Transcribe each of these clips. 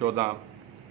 14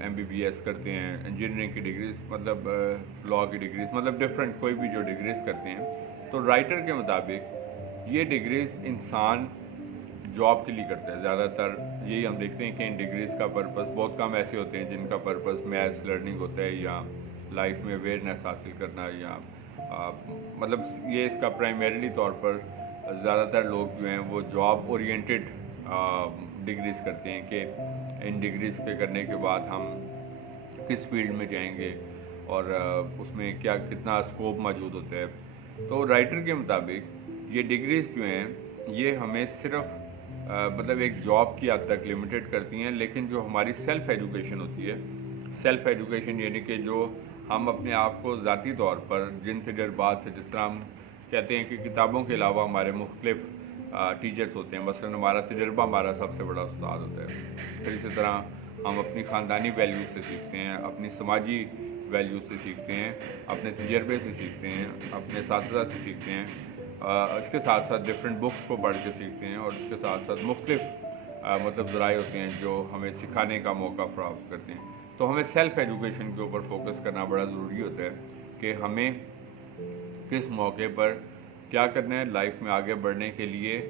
MBBS کرتے ہیں, engineering کی ڈگریز, مطلب لاء کی ڈگریز, مطلب ڈفرینٹ کوئی بھی جو ڈگریز کرتے ہیں. تو رائٹر کے مطابق یہ ڈگریز انسان جاب کے لیے کرتا ہے زیادہ تر. یہی ہم دیکھتے ہیں کہ ان ڈگریز کا پرپس, بہت کم ایسے ہوتے ہیں جن کا پرپس میتھس لرننگ ہوتا ہے یا لائف میں اویئرنیس حاصل کرنا, یا مطلب یہ اس کا پرائمریلی طور پر زیادہ تر لوگ جو ہیں وہ جاب اورینٹڈ ڈگریز کرتے ہیں کہ ان ڈگریز کے کرنے کے بعد ہم کس فیلڈ میں جائیں گے اور اس میں کیا کتنا اسکوپ موجود ہوتا ہے. تو رائٹر کے مطابق یہ ڈگریز جو ہیں یہ ہمیں صرف مطلب ایک جاب کی حد تک لمیٹڈ کرتی ہیں, لیکن جو ہماری سیلف ایجوکیشن ہوتی ہے, سیلف ایجوکیشن یعنی کہ جو ہم اپنے آپ کو ذاتی طور پر جن تجربات سے, جس طرح ہم کہتے ہیں کہ کتابوں کے علاوہ ہمارے مختلف ٹیچرز ہوتے ہیں, مثلاً ہمارا تجربہ ہمارا سب سے بڑا استاد ہوتا ہے. پھر اسی طرح ہم اپنی خاندانی ویلیوز سے سیکھتے ہیں, اپنی سماجی ویلیوز سے سیکھتے ہیں, اپنے تجربے سے سیکھتے ہیں, اپنے اساتذہ سے سیکھتے ہیں, اس کے ساتھ ساتھ ڈفرینٹ بکس کو پڑھ کے سیکھتے ہیں, اور اس کے ساتھ ساتھ مختلف مطلب ذرائع ہوتے ہیں جو ہمیں سکھانے کا موقع فراہم کرتے ہیں. تو ہمیں سیلف ایجوکیشن کے اوپر فوکس کرنا بڑا ضروری ہوتا ہے کہ ہمیں کس موقع پر کیا کرنا ہے, لائف میں آگے بڑھنے کے لیے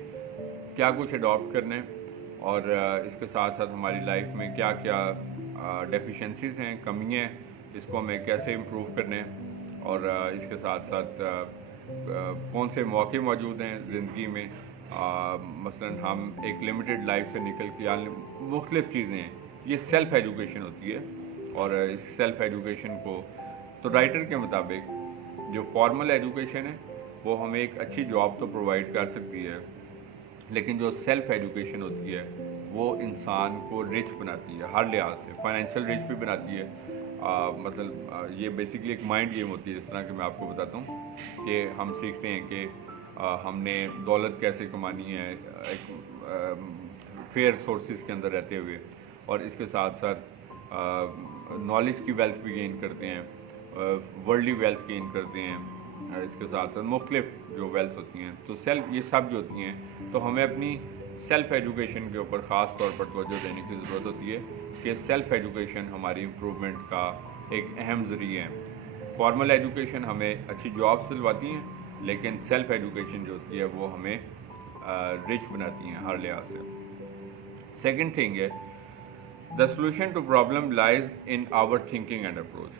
کیا کچھ اڈاپٹ کرنا ہے, اور اس کے ساتھ ساتھ ہماری لائف میں کیا کیا ڈیفیشنسیز ہیں, کمیاں ہیں, اس کو ہمیں کیسے امپروو کرنا ہے, اور اس کے ساتھ ساتھ کون سے موقع موجود ہیں زندگی میں. مثلاً ہم ایک لمیٹڈ لائف سے نکل کے مختلف چیزیں ہیں, یہ سیلف ایجوکیشن ہوتی ہے. اور اس سیلف ایجوکیشن کو تو رائٹر کے مطابق جو فارمل ایجوکیشن ہے وہ ہمیں ایک اچھی جاب تو پرووائڈ کر سکتی ہے, لیکن جو سیلف ایجوکیشن ہوتی ہے وہ انسان کو رچ بناتی ہے ہر لحاظ سے, فائنینشیل رچ بھی بناتی ہے. مطلب یہ بیسکلی ایک مائنڈ گیم ہوتی ہے, جس طرح کہ میں آپ کو بتاتا ہوں کہ ہم سیکھتے ہیں کہ ہم نے دولت کیسے کمانی ہے ایک فیئر سورسز کے اندر رہتے ہوئے, اور اس کے ساتھ ساتھ نالج کی ویلتھ بھی گین کرتے ہیں, ورلڈلی ویلتھ گین کرتے ہیں, اس کے ساتھ ساتھ مختلف جو ویلتھ ہوتی ہیں. تو سیلف یہ سب جو ہوتی ہیں, تو ہمیں اپنی سیلف ایجوکیشن کے اوپر خاص طور پر توجہ دینے کی ضرورت ہوتی ہے کہ سیلف ایجوکیشن ہماری امپروومنٹ کا ایک اہم ذریعہ ہے. فارمل ایجوکیشن ہمیں اچھی جابس دلواتی ہیں, لیکن سیلف ایجوکیشن جو ہوتی ہے وہ ہمیں رچ بناتی ہیں ہر لحاظ سے. سیکنڈ تھنگ ہے the solution to problem lies in our thinking and approach,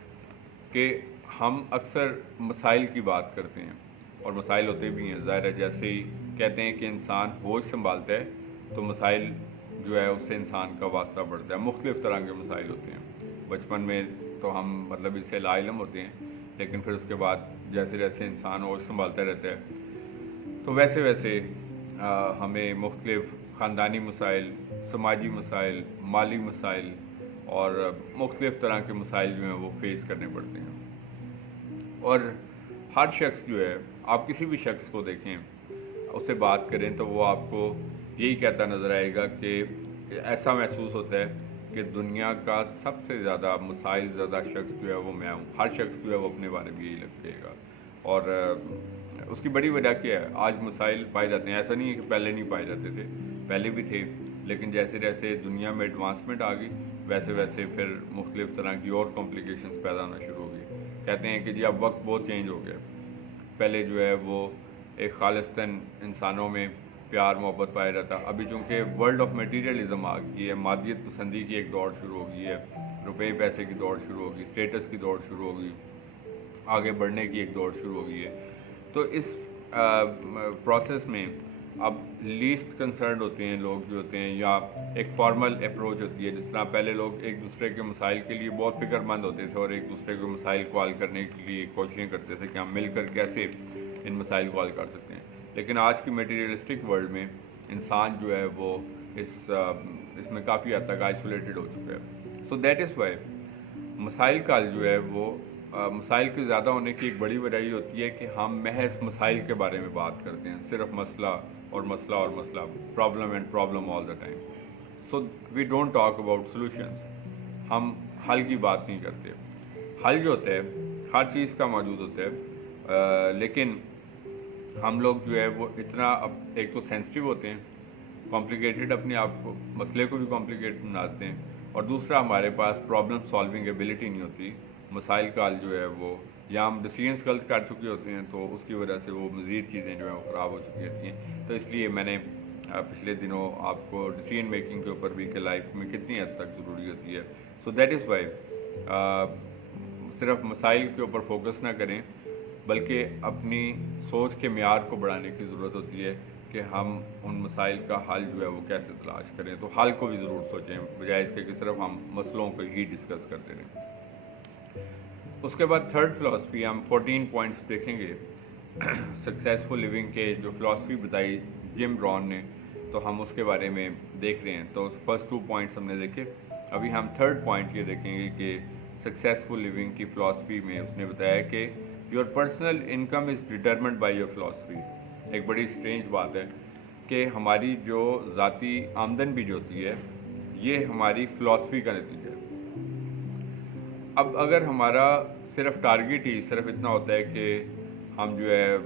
کہ ہم اکثر مسائل کی بات کرتے ہیں, اور مسائل ہوتے بھی ہیں ظاہر ہے. جیسے ہی کہتے ہیں کہ انسان ہوش سنبھالتا ہے تو مسائل جو ہے اس سے انسان کا واسطہ بڑھتا ہے. مختلف طرح کے مسائل ہوتے ہیں. بچپن میں تو ہم مطلب اس سے لا علم ہوتے ہیں, لیکن پھر اس کے بعد جیسے جیسے انسان ہوش سنبھالتا رہتا ہے تو ویسے ویسے ہمیں مختلف خاندانی مسائل, سماجی مسائل, مالی مسائل اور مختلف طرح کے مسائل جو ہیں وہ فیس کرنے پڑتے ہیں. اور ہر شخص جو ہے, آپ کسی بھی شخص کو دیکھیں, اس سے بات کریں تو وہ آپ کو یہی کہتا نظر آئے گا کہ ایسا محسوس ہوتا ہے کہ دنیا کا سب سے زیادہ مسائل زیادہ شخص جو ہے وہ میں ہوں. ہر شخص جو ہے وہ اپنے بارے میں یہی لگے گا, اور اس کی بڑی وجہ کیا ہے, آج مسائل پائے جاتے ہیں. ایسا نہیں ہے کہ پہلے نہیں پائے جاتے تھے, پہلے بھی تھے, لیکن جیسے جیسے دنیا میں ایڈوانسمنٹ آ گئی ویسے ویسے پھر مختلف طرح کی اور کمپلیکیشنز پیدا ہونا شروع ہو گئی. کہتے ہیں کہ جی اب وقت بہت چینج ہو گیا. پہلے جو ہے وہ ایک خالصتاً انسانوں میں پیار محبت پایا جاتا. ابھی چونکہ ورلڈ آف میٹیریلزم آ گئی ہے, مادیت پسندی کی ایک دوڑ شروع ہو گئی ہے, روپے پیسے کی دوڑ شروع ہو گئی, اسٹیٹس کی دوڑ شروع ہو گئی, آگے بڑھنے کی ایک دوڑ شروع ہو گئی ہے. تو اس پروسیس میں اب لیسٹ کنسرنڈ ہوتے ہیں لوگ جو ہوتے ہیں, یا ایک فارمل اپروچ ہوتی ہے. جس طرح پہلے لوگ ایک دوسرے کے مسائل کے لیے بہت فکر مند ہوتے تھے اور ایک دوسرے کو مسائل کو حل کرنے کے لیے کوششیں کرتے تھے کہ ہم مل کر کیسے ان مسائل کو حل کر سکتے ہیں. لیکن آج کی میٹیریلسٹک ورلڈ میں انسان جو ہے وہ اس میں کافی حد تک آئسولیٹڈ ہو چکا ہے. سو دیٹ از وائی مسائل کا حل جو ہے وہ مسائل کے زیادہ ہونے کی ایک بڑی وجہ یہ ہوتی ہے کہ ہم محض مسائل کے بارے میں بات کرتے ہیں, صرف مسئلہ اور مسئلہ اور مسئلہ, problem and problem all the time. So we don't talk about solutions. ہم حل کی بات نہیں کرتے. حل جو ہوتا ہے ہر چیز کا موجود ہوتا ہے, لیکن ہم لوگ جو ہے وہ اتنا اب ایک تو سینسٹیو ہوتے ہیں, کمپلیکیٹڈ اپنے آپ کو, مسئلے کو بھی کمپلیکیٹڈ بناتے ہیں, اور دوسرا ہمارے پاس پرابلم سالونگ ایبلٹی نہیں ہوتی. مسائل کا حل جو ہے وہ یا ہم ڈیسیژنس غلط کر چکے ہوتے ہیں تو اس کی وجہ سے وہ مزید چیزیں جو ہیں وہ خراب ہو چکی ہوتی ہیں. تو اس لیے میں نے پچھلے دنوں آپ کو ڈیسیژن میکنگ کے اوپر بھی کہ لائف میں کتنی حد تک ضروری ہوتی ہے. سو دیٹ از وائی صرف مسائل کے اوپر فوکس نہ کریں بلکہ اپنی سوچ کے معیار کو بڑھانے کی ضرورت ہوتی ہے کہ ہم ان مسائل کا حل جو ہے وہ کیسے تلاش کریں. تو حل کو بھی ضرور سوچیں بجائے اس کے کہ صرف ہم مسئلوں کو ہی ڈسکس کرتے رہیں. اس کے بعد تھرڈ فلاسفی ہم 14 پوائنٹس دیکھیں گے سکسیزفل لیونگ کے جو فلاسفی بتائی جم رون نے, تو ہم اس کے بارے میں دیکھ رہے ہیں. تو فرسٹ 2 پوائنٹس ہم نے دیکھے. ابھی ہم تھرڈ پوائنٹ یہ دیکھیں گے کہ سکسیزفل لیونگ کی فلاسفی میں اس نے بتایا کہ your personal income is determined by your philosophy. ایک بڑی اسٹرینج بات ہے کہ ہماری جو ذاتی آمدن بھی جو ہوتی ہے یہ ہماری فلاسفی کا نتیجہ ہے. اب اگر ہمارا صرف ٹارگیٹ ہی صرف اتنا ہوتا ہے کہ ہم جو ہے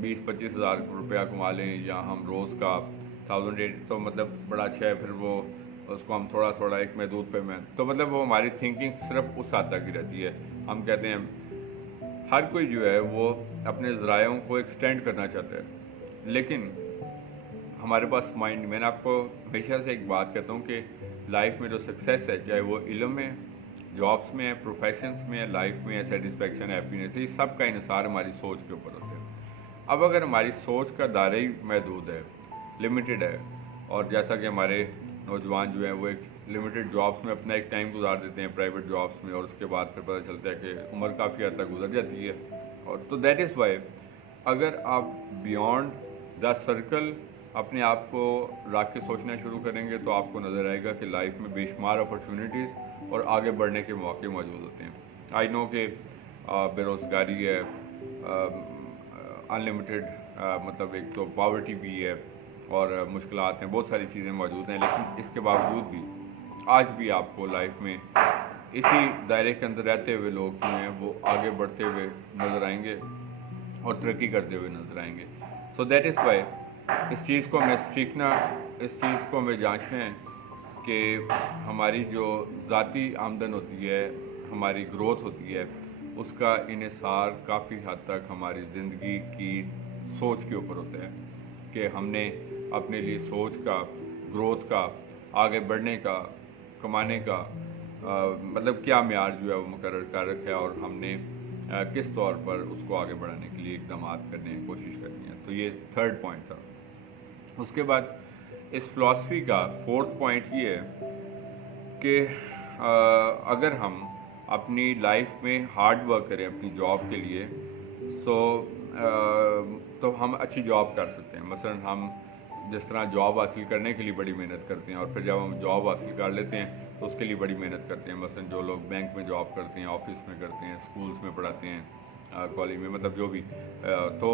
20-25 ہزار روپیہ کما لیں یا ہم روز کا 1000 تو مطلب بڑا اچھا ہے, پھر وہ اس کو ہم تھوڑا تھوڑا ایک محدود پیمنٹ, تو مطلب وہ ہماری تھنکنگ صرف اس حد تک ہی رہتی ہے. ہم کہتے ہیں ہر کوئی جو ہے وہ اپنے ذرائعوں کو ایکسٹینڈ کرنا چاہتا ہے, لیکن ہمارے پاس مائنڈ, میں نے آپ کو ہمیشہ سے ایک بات کہتا ہوں کہ لائف میں جو سکسیس ہے چاہے وہ علم میں, جابس میں ہے, پروفیشنس میں ہے, لائف میں ہے, سیٹسفیکشن, ہیپینس, یہ سب کا انحصار ہماری سوچ کے اوپر ہوتا ہے. اب اگر ہماری سوچ کا دائرہ ہی محدود ہے, لمیٹڈ ہے, اور جیسا کہ ہمارے نوجوان جو ہیں وہ ایک لمیٹڈ جابس میں اپنا ایک ٹائم گزار دیتے ہیں پرائیویٹ جابس میں, اور اس کے بعد پھر پتہ چلتا ہے کہ عمر کافی حد تک گزر جاتی ہے. اور تو دیٹ از وائی اگر آپ بیونڈ دا سرکل اپنے آپ کو رکھ کے سوچنا شروع کریں گے تو آپ کو نظر آئے گا کہ لائف میں بے شمار اپرچونیٹیز اور آگے بڑھنے کے موقع موجود ہوتے ہیں. آئی نو کہ بے روزگاری ہے, انلمیٹڈ مطلب ایک تو پاورٹی بھی ہے اور مشکلات ہیں, بہت ساری چیزیں موجود ہیں, لیکن اس کے باوجود بھی آج بھی آپ کو لائف میں اسی دائرے کے اندر رہتے ہوئے لوگ جو ہیں وہ آگے بڑھتے ہوئے نظر آئیں گے اور ترقی کرتے ہوئے نظر آئیں گے. سو دیٹ از وائی اس چیز کو ہمیں سیکھنا, اس چیز کو ہمیں جانچنا ہے کہ ہماری جو ذاتی آمدن ہوتی ہے, ہماری گروتھ ہوتی ہے, اس کا انحصار کافی حد تک ہماری زندگی کی سوچ کے اوپر ہوتا ہے کہ ہم نے اپنے لیے سوچ کا, گروتھ کا, آگے بڑھنے کا, کمانے کا مطلب کیا معیار جو ہے وہ مقرر کر رکھا ہے اور ہم نے کس طور پر اس کو آگے بڑھانے کے لیے اقدامات کرنے کی کوشش کرنی ہے. تو یہ تھرڈ پوائنٹ تھا. اس کے بعد اس فلاسفی کا فورتھ پوائنٹ یہ ہے کہ اگر ہم اپنی لائف میں ہارڈ ورک کریں اپنی جاب کے لیے تو ہم اچھی جاب کر سکتے ہیں. مثلا ہم جس طرح جاب حاصل کرنے کے لیے بڑی محنت کرتے ہیں اور پھر جب ہم جاب حاصل کر لیتے ہیں تو اس کے لیے بڑی محنت کرتے ہیں. مثلا جو لوگ بینک میں جاب کرتے ہیں, آفس میں کرتے ہیں, اسکولس میں پڑھاتے ہیں, کالج میں, مطلب جو بھی, تو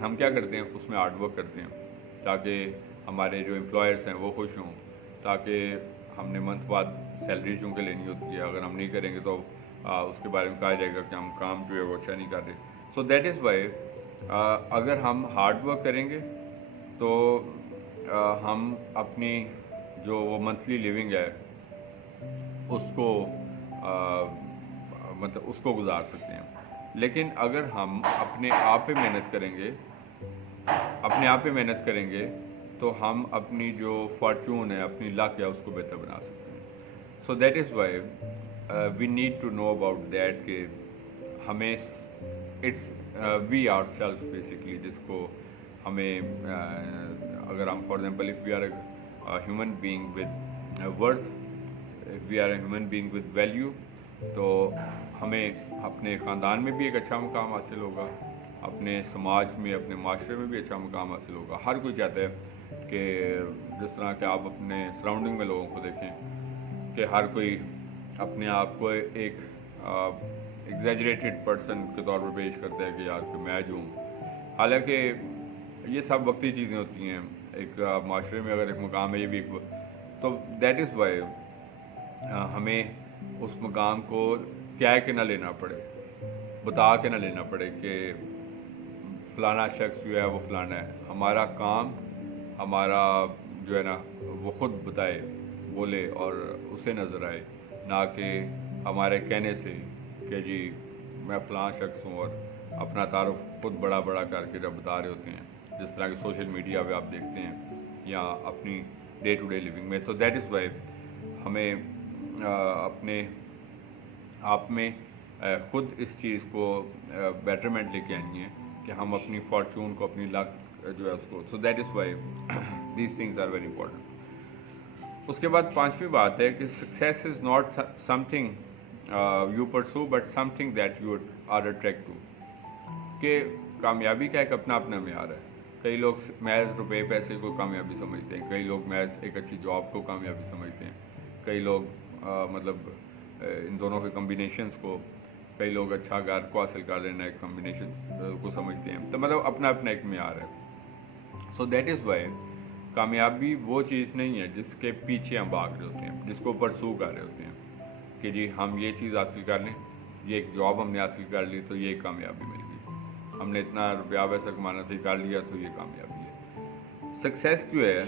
ہم کیا کرتے ہیں اس میں ہارڈ ورک کرتے ہیں تاکہ ہمارے جو امپلائرس ہیں وہ خوش ہوں, تاکہ ہم نے منتھ بعد سیلری چونکہ لینی ہوتی ہے, اگر ہم نہیں کریں گے تو اس کے بارے میں کہا جائے گا کہ ہم کام جو ہے وہ اچھا نہیں کر رہے. سو دیٹ از وائی اگر ہم ہارڈ ورک کریں گے تو ہم اپنی جو وہ منتھلی لیونگ ہے اس کو مطلب اس کو گزار سکتے ہیں. لیکن اگر ہم اپنے آپ پہ محنت کریں گے تو ہم اپنی جو فارچون ہے, اپنی لک ہے, اس کو بہتر بنا سکتے ہیں. So that is why we need to know about that کہ ہمیں it's we are self basically, جس کو ہمیں اگر ہم for example if we are a human being with worth, if we are a human being with value, تو ہمیں اپنے خاندان میں بھی ایک اچھا مقام حاصل ہوگا, اپنے سماج میں, اپنے معاشرے میں بھی اچھا مقام حاصل ہوگا. ہر کوئی چاہتا ہے کہ جس طرح کہ آپ اپنے سراؤنڈنگ میں لوگوں کو دیکھیں کہ ہر کوئی اپنے آپ کو ایک ایگزیجریٹڈ پرسن کے طور پر پیش کرتا ہے کہ یار کہ میں جو ہوں, حالانکہ یہ سب وقتی چیزیں ہوتی ہیں. ایک معاشرے میں اگر ایک مقام ہے, یہ بھی ایک, تو دیٹ از وائی ہمیں اس مقام کو کہہ کے نہ لینا پڑے, بتا کے نہ لینا پڑے کہ فلانا شخص جو ہے وہ فلانا ہے. ہمارا کام, ہمارا جو ہے نا وہ خود بتائے بولے اور اسے نظر آئے، نہ کہ ہمارے کہنے سے کہ جی میں فلاں شخص ہوں، اور اپنا تعارف خود بڑا بڑا کر کے جب بتا رہے ہوتے ہیں، جس طرح کہ سوشل میڈیا پہ آپ دیکھتے ہیں یا اپنی ڈے ٹو ڈے لیونگ میں. تو دیٹ از وائی ہمیں اپنے آپ میں خود اس چیز کو بیٹرمنٹ لے کے آنی ہے کہ ہم اپنی فارچون کو، اپنی لک جو ہے اس کو. So that is why these things are very important. اس کے بعد پانچویں بات ہے کہ success is not something you pursue but something that you are attract to. کہ کامیابی کا ایک اپنا اپنا معیار ہے. کئی لوگ محض روپے پیسے کو کامیابی سمجھتے ہیں، کئی لوگ محض ایک اچھی جاب کو کامیابی سمجھتے ہیں، کئی لوگ مطلب ان دونوں کے کمبینیشنز کو، کئی لوگ اچھا گھر کو حاصل کر لینا ایک کمبینیشن کو سمجھتے ہیں. تو مطلب اپنا اپنا ایک معیار ہے. سو دیٹ از وائی کامیابی وہ چیز نہیں ہے جس کے پیچھے ہم بھاگ رہے ہوتے ہیں، جس کو پرسو کر رہے ہوتے ہیں کہ جی ہم یہ چیز حاصل کر لیں، یہ ایک جاب ہم نے حاصل کر لی تو یہ کامیابی مل گئی، ہم نے اتنا روپیہ ویسا کمانا تھا کر لیا تو یہ کامیابی ہے. سکسیس جو ہے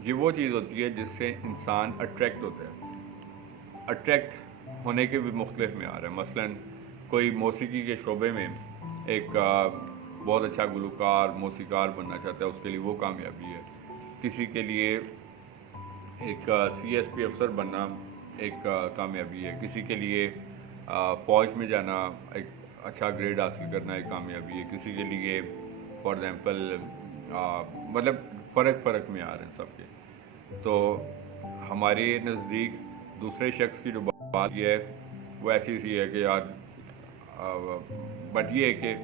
یہ وہ چیز ہوتی ہے جس سے انسان اٹریکٹ ہوتا ہے. اٹریکٹ ہونے کے بھی مختلف معیار ہیں. مثلاً کوئی موسیقی کے شعبے میں ایک بہت اچھا گلوکار موسیقار بننا چاہتا ہے، اس کے لیے وہ کامیابی ہے. کسی کے لیے ایک CSP افسر بننا ایک کامیابی ہے. کسی کے لیے فوج میں جانا، ایک اچھا گریڈ حاصل کرنا ایک کامیابی ہے. کسی کے لیے فار ایگزامپل مطلب فرق معیار ہیں سب کے. تو ہمارے نزدیک دوسرے شخص کی جو بات یہ ہے وہ ایسی سی ہے کہ یار بٹ یہ ہے کہ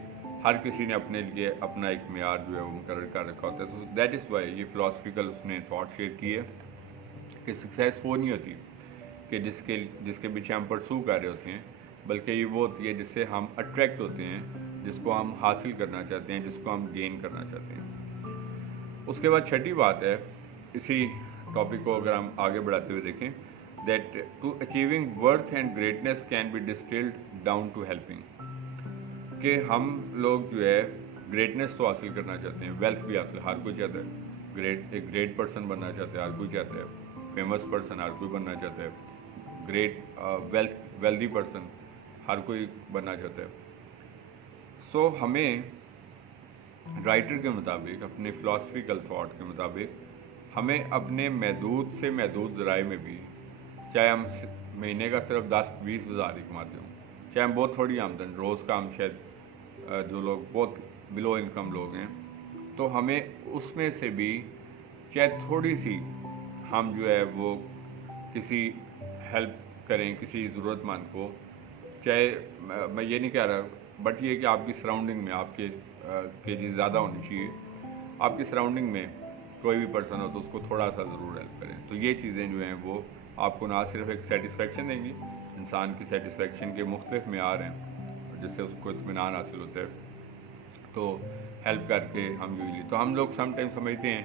ہر کسی نے اپنے لیے اپنا ایک معیار جو ہے وہ مقرر کر رکھا ہوتا ہے. تو دیٹ از وائی یہ فلاسفیکل اس نے تھاٹ شیئر کی ہے کہ سکسیس وہ نہیں ہوتی کہ جس کے پیچھے ہم پرسو کر رہے ہوتے ہیں، بلکہ یہ وہ ہوتی ہے جس سے ہم اٹریکٹ ہوتے ہیں، جس کو ہم حاصل کرنا چاہتے ہیں، جس کو ہم گین کرنا چاہتے ہیں. اس کے بعد چھٹی بات ہے، اسی ٹاپک کو اگر ہم آگے بڑھاتے ہوئے دیکھیں، that to achieving worth and greatness can be distilled down to helping. کہ ہم لوگ جو ہے گریٹنیس تو حاصل کرنا چاہتے ہیں، ویلتھ بھی حاصل ہر کوئی چاہتا ہے. ایک گریٹ پرسن بننا چاہتا ہے ہر کوئی چاہتا ہے، فیمس پرسن ہر کوئی بننا چاہتا ہے، گریٹ ویلدی پرسن ہر کوئی بننا چاہتا ہے. سو ہمیں رائٹر کے مطابق، اپنے فلاسفیکل تھاٹ کے مطابق، ہمیں اپنے محدود سے محدود ذرائع میں بھی، چاہے ہم مہینے کا صرف 10-20 ہزار ہی کماتے ہوں، چاہے ہم بہت تھوڑی آمدن، روز کا ہم شاید جو لوگ بہت بلو انکم لوگ ہیں، تو ہمیں اس میں سے بھی چاہے تھوڑی سی ہم جو ہے وہ کسی ہیلپ کریں کسی ضرورت مند کو. چاہے میں یہ نہیں کہہ رہا بٹ یہ کہ آپ کی سراؤنڈنگ میں آپ کے چیز زیادہ ہونی چاہیے، آپ کی سراؤنڈنگ میں کوئی بھی پرسن ہو تو اس کو تھوڑا سا ضرور ہیلپ کریں. تو یہ چیزیں جو ہیں وہ آپ کو نہ صرف ایک سیٹسفیکشن دیں گی، انسان کی سیٹسفیکشن کے مختلف معیار ہیں جس سے اس کو اطمینان حاصل ہوتا ہے. تو ہیلپ کر کے ہم یوزلی، تو ہم لوگ سم ٹائم سمجھتے ہیں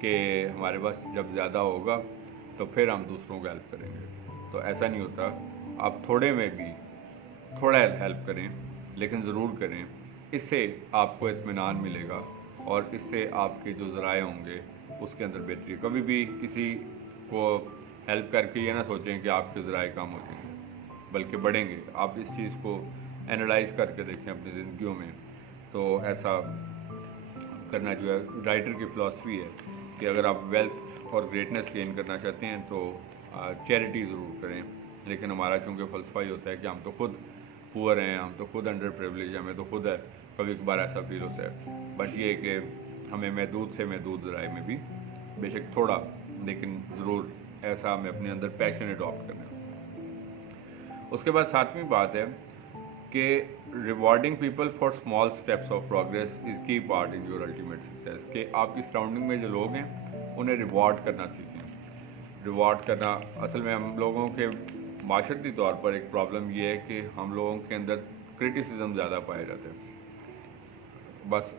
کہ ہمارے پاس جب زیادہ ہوگا تو پھر ہم دوسروں کو ہیلپ کریں گے. تو ایسا نہیں ہوتا. آپ تھوڑے میں بھی تھوڑا ہیلپ کریں لیکن ضرور کریں. اس سے آپ کو اطمینان ملے گا اور اس سے آپ کے جو ذرائع ہوں گے اس کے اندر بہتری. کبھی بھی کسی کو ہیلپ کر کے یہ نہ سوچیں کہ آپ کے ذرائع کم ہو جائیں گے بلکہ بڑھیں گے. آپ اس چیز کو اینالائز کر کے دیکھیں اپنی زندگیوں میں. تو ایسا کرنا جو ہے رائٹر کی فلاسفی ہے کہ اگر آپ ویلتھ اور گریٹنیس گین کرنا چاہتے ہیں تو چیریٹی ضرور کریں. لیکن ہمارا چونکہ فلسفہ ہی ہوتا ہے کہ ہم تو خود پور ہیں، ہم تو خود انڈر پریولیج ہیں، ہمیں تو خود ہے، کبھی کبھار ایسا فیل ہوتا ہے. بٹ یہ ہے کہ ہمیں محدود سے محدود ذرائع میں بھی بے شک تھوڑا لیکن ضرور ایسا ہمیں اپنے اندر پیشن اڈاپٹ کرنا ہے. اس کے بعد ساتویں بات ہے کہ rewarding people for small steps of progress is key part in your ultimate success. کہ آپ کی سراؤنڈنگ میں جو لوگ ہیں انہیں ریوارڈ کرنا سیکھیں. ریوارڈ کرنا اصل میں ہم لوگوں کے معاشرتی طور پر ایک پرابلم یہ ہے کہ ہم لوگوں کے اندر کرٹیسزم زیادہ پائے جاتے ہیں. بس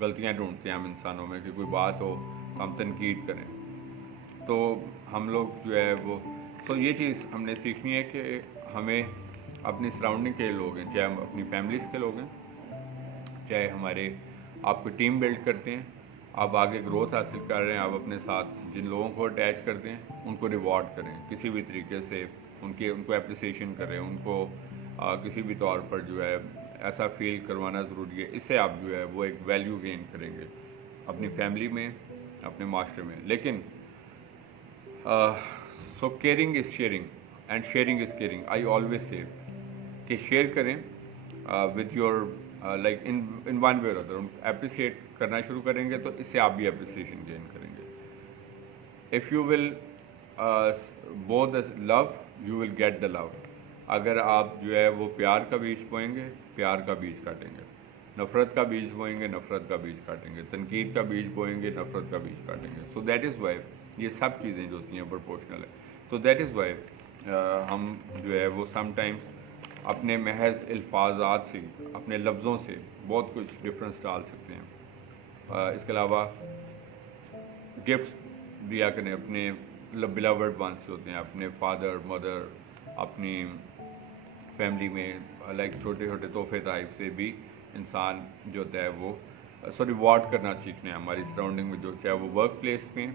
غلطیاں ڈھونڈتے ہیں ہم انسانوں میں کہ کوئی بات ہو ہم تنقید کریں. تو ہم لوگ جو ہے وہ یہ چیز ہم نے سیکھنی ہے کہ ہمیں اپنی سراؤنڈنگ کے لوگ ہیں، چاہے ہم اپنی فیملیز کے لوگ ہیں، چاہے ہمارے آپ کو ٹیم بلڈ کرتے ہیں، آپ آگے گروتھ حاصل کر رہے ہیں، آپ اپنے ساتھ جن لوگوں کو اٹیچ کرتے ہیں ان کو ریوارڈ کریں، کسی بھی طریقے سے ان کو اپریسیشن کریں، ان کو کسی بھی طور پر جو ہے ایسا فیل کروانا ضروری ہے. اس سے آپ جو ہے وہ ایک ویلیو گین کریں گے اپنی فیملی میں، اپنے معاشرے میں. لیکن so caring is sharing and sharing is caring. I always say کہ شیئر کریں with your like in one way or other. Appreciate کرنا شروع کریں گے تو اس سے آپ بھی اپریسیشن گین کریں گے. اف یو ول بو دا love you will get the لو. اگر آپ جو ہے وہ پیار کا بیج بوئیں گے پیار کا بیج کاٹیں گے، نفرت کا بیج بوئیں گے نفرت کا بیج کاٹیں گے، تنقید کا بیج بوئیں گے نفرت کا بیج کاٹیں گے. سو دیٹ از وائی یہ سب چیزیں جو ہوتی ہیں پرپورشنل ہے. تو دیٹ از وائی ہم جو ہے وہ سم ٹائمز اپنے محض الفاظات سے، اپنے لفظوں سے بہت کچھ ڈفرینس ڈال سکتے ہیں. اس کے علاوہ گفٹس دیا کریں اپنے بلاورڈ ونس جو ہوتے ہیں، اپنے فادر مدر، اپنی فیملی میں لائک چھوٹے چھوٹے تحفے ٹائپ سے بھی انسان جو ہوتا ہے وہ ریوارڈ کرنا سیکھنا ہے ہماری سراؤنڈنگ میں، جو چاہے وہ ورک پلیس میں،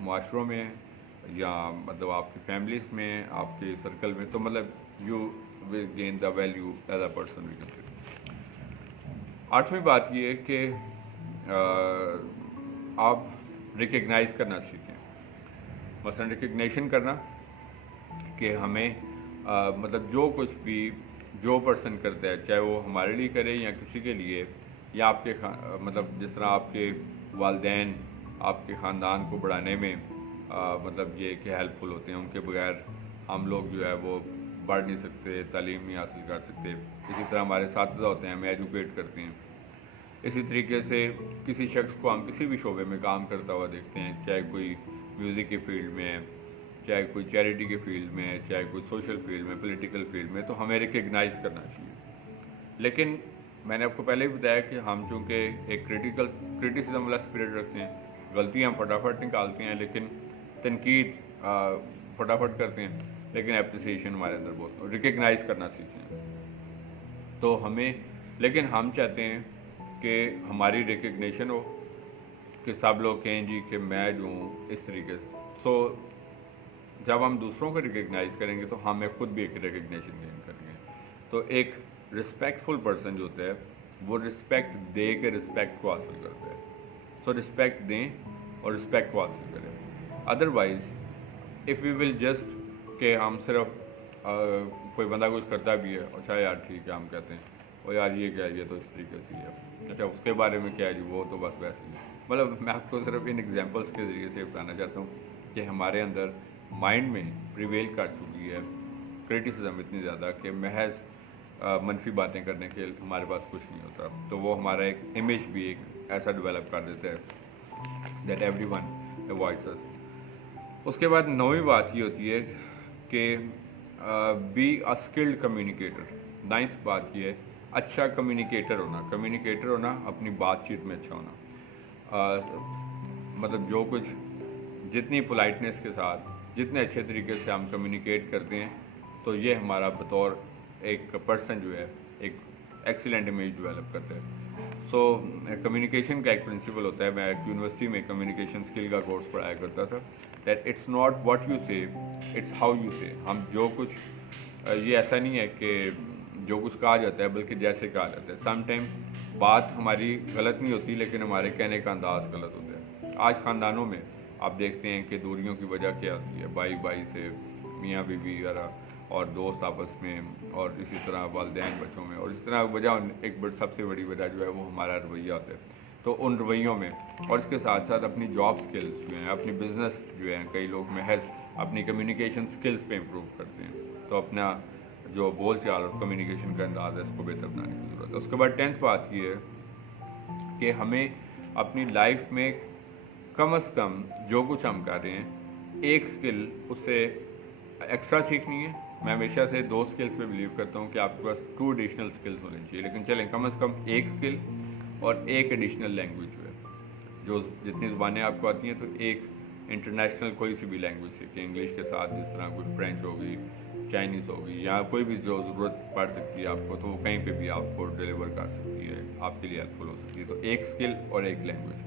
معاشروں میں، یا مطلب آپ کی فیملیز میں، آپ کے سرکل میں. تو مطلب you will gain the value as a person we can say. 8ویں بات یہ ہے کہ آپ ریکگنائز کرنا سیکھیں. مثلا ریکگنیشن کرنا کہ ہمیں مطلب جو کچھ بھی جو پرسن کرتا ہے، چاہے وہ ہمارے لیے کرے یا کسی کے لیے، یا آپ کے مطلب جس طرح آپ کے والدین آپ کے خاندان کو بڑھانے میں مطلب یہ کہ ہیلپ فل ہوتے ہیں، ان کے بغیر ہم لوگ جو ہے وہ بڑھ نہیں سکتے، تعلیم نہیں حاصل کر سکتے. اسی طرح ہمارے اساتذہ ہوتے ہیں، ہمیں ایجوکیٹ کرتے ہیں. اسی طریقے سے کسی شخص کو ہم کسی بھی شعبے میں کام کرتا ہوا دیکھتے ہیں، چاہے کوئی میوزک کے فیلڈ میں ہے، چاہے کوئی چیریٹی کے فیلڈ میں ہے، چاہے کوئی سوشل فیلڈ میں، پولیٹیکل فیلڈ میں، تو ہمیں ریکگنائز کرنا چاہیے. لیکن میں نے آپ کو پہلے بھی بتایا کہ ہم چونکہ ایک کریٹیسزم والا اسپرٹ رکھتے ہیں، غلطیاں پھٹافٹ نکالتے ہیں، لیکن تنقید پھٹافٹ کرتے ہیں، لیکن اپریسیشن ہمارے اندر بہت ریکگنائز کرنا سیکھیں. تو ہمیں لیکن ہم چاہتے ہیں کہ ہماری ریکگنیشن ہو، کہ سب لوگ کہیں جی کہ میں جو ہوں اس طریقے سے. سو جب ہم دوسروں کو ریکگنائز کریں گے تو ہمیں خود بھی ایک ریکگنیشن گین کریں گے. تو ایک رسپیکٹفل پرسن جو ہوتا ہے وہ رسپیکٹ دے کے رسپیکٹ کو حاصل کرتا ہے. سو رسپیکٹ دیں اور رسپیکٹ کو حاصل کریں. Otherwise if we will just کہ ہم صرف کوئی بندہ کچھ کرتا بھی ہے، اچھا یار ٹھیک ہے ہم کہتے ہیں او یار یہ کیا ہے، یہ تو اس طریقے سے ہے، اچھا اس کے بارے میں کیا ہے جی، وہ تو بس ویسے ہی. مطلب میں آپ کو صرف ان ایگزامپلس کے ذریعے سے بتانا چاہتا ہوں کہ ہمارے اندر مائنڈ میں پریویل کر چکی ہے کریٹیسزم اتنی زیادہ کہ محض منفی باتیں کرنے کے ہمارے پاس کچھ نہیں ہوتا. تو وہ ہمارا ایک امیج بھی ایک ایسا ڈیولپ کر دیتا ہے دیٹ ایوری ون اوائڈس اس. اس کے بعد 9ویں بات یہ ہوتی ہے کہ be a skilled communicator. 9th بات یہ ہے اچھا کمیونیکیٹر ہونا. کمیونیکیٹر ہونا اپنی بات چیت میں اچھا ہونا، مطلب جو کچھ جتنی پولائٹنس کے ساتھ جتنے اچھے طریقے سے ہم کمیونیکیٹ کرتے ہیں تو یہ ہمارا بطور ایک پرسن جو ہے ایک ایکسیلنٹ امیج ڈیولپ کرتا ہے. سو کمیونیکیشن کا ایک پرنسپل ہوتا ہے، میں ایک یونیورسٹی میں کمیونیکیشن اسکل کا کورس پڑھایا کرتا تھا، that it's not what you say it's how you say. ہم جو کچھ یہ ایسا نہیں ہے کہ جو کچھ کہا جاتا ہے بلکہ جیسے کہا جاتا ہے. سم ٹائم بات ہماری غلط نہیں ہوتی لیکن ہمارے کہنے کا انداز غلط ہوتا ہے. آج خاندانوں میں آپ دیکھتے ہیں کہ دوریوں کی وجہ کیا ہوتی ہے، بھائی بھائی سے، میاں بیوی وغیرہ، اور دوست آپس میں، اور اسی طرح والدین بچوں میں، اور اس طرح وجہ ایک سب سے بڑی وجہ جو ہے وہ ہمارا رویہ ہوتا ہے. تو ان رویوں میں اور اس کے ساتھ ساتھ اپنی جاب سکلز جو ہیں، اپنی بزنس جو ہیں، کئی لوگ محض اپنی کمیونیکیشن سکلز پہ امپروو کرتے ہیں. تو اپنا جو بول چال اور کمیونیکیشن کا انداز ہے اس کو بہتر بنانے کی ضرورت ہے. اس کے بعد 10th بات یہ ہے کہ ہمیں اپنی لائف میں کم از کم جو کچھ ہم کر رہے ہیں ایک سکل اس سے ایکسٹرا سیکھنی ہے. میں ہمیشہ سے 2 سکلز پہ بلیو کرتا ہوں کہ آپ کے پاس 2 ایڈیشنل سکلز ہونے چاہیے، لیکن چلیں کم از کم ایک سکل اور ایک ایڈیشنل لینگویج جو ہے، جو جتنی زبانیں آپ کو آتی ہیں تو ایک انٹرنیشنل کوئی سی بھی لینگویج سیکھیں انگلش کے ساتھ، جس طرح کوئی فرینچ ہوگی، چائنیز ہوگی، یا کوئی بھی جو ضرورت پڑ سکتی ہے آپ کو تو وہ کہیں پہ بھی آپ کو ڈیلیور کر سکتی ہے، آپ کے لیے ہیلپ فل ہو سکتی ہے. تو ایک سکل اور ایک لینگویج.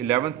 11th